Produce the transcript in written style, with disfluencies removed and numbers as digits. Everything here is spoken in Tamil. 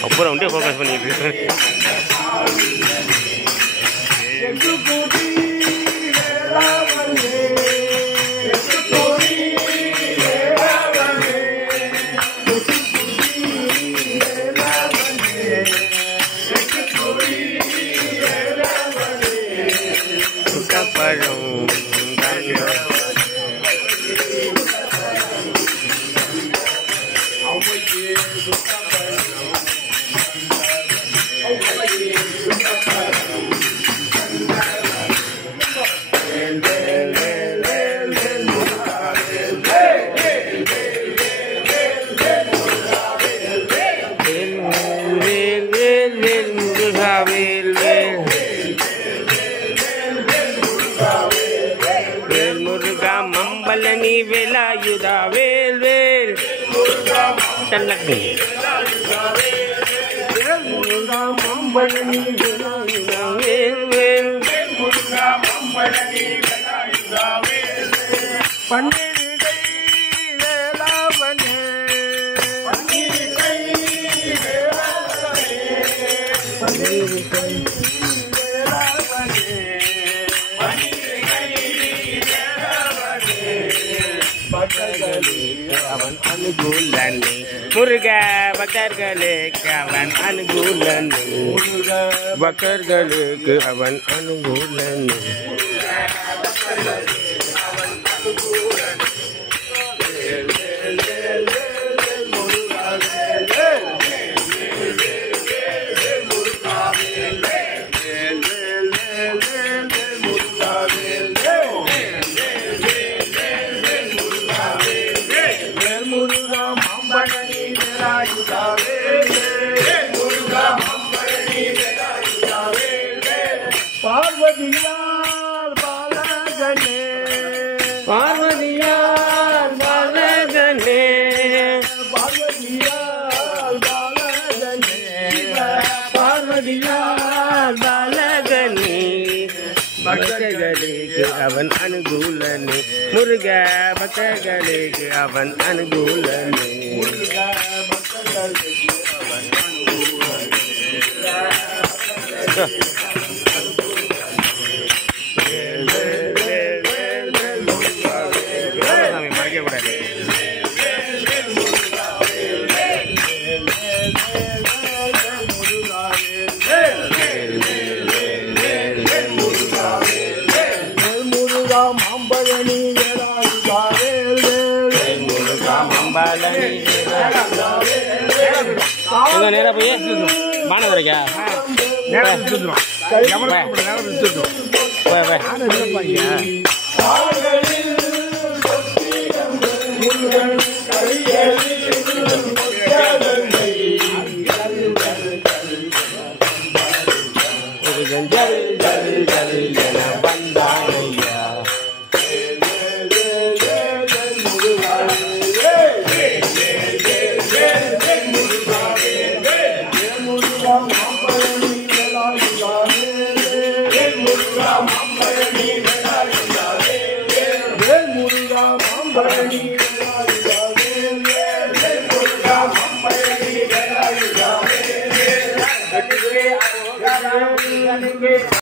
அப்புறம் அப்படியே ஃபோக்கஸ் பண்ணிட்டு மம்பலனி வேலாயுதா வேல் வேல் தன்னக்கு மம்பலனி வேலாயுதா வேல் வேல் பன்னிரு கை வேலாவனே பன்னிரு கை அவன் அனுகூலனே முருக பக்தர்களுக்கு அவன் அனுகூலனே பக்தர்களுக்கு அவன் அனுகூலனே பார்வதியார் பாலகனே பார்வதியார் பாலகனே பார்வதியார் பாலகனே பார்வதியார் பாலகனே பக்தர்களுக்கு அவன் அனுகூலனே முருக பக்தர்களுக்கு அவன் அனுகூலனே முருக பக்தர்களுக்கு அவன் அனுகூலனே நேரா போய் மாநகரைக்கா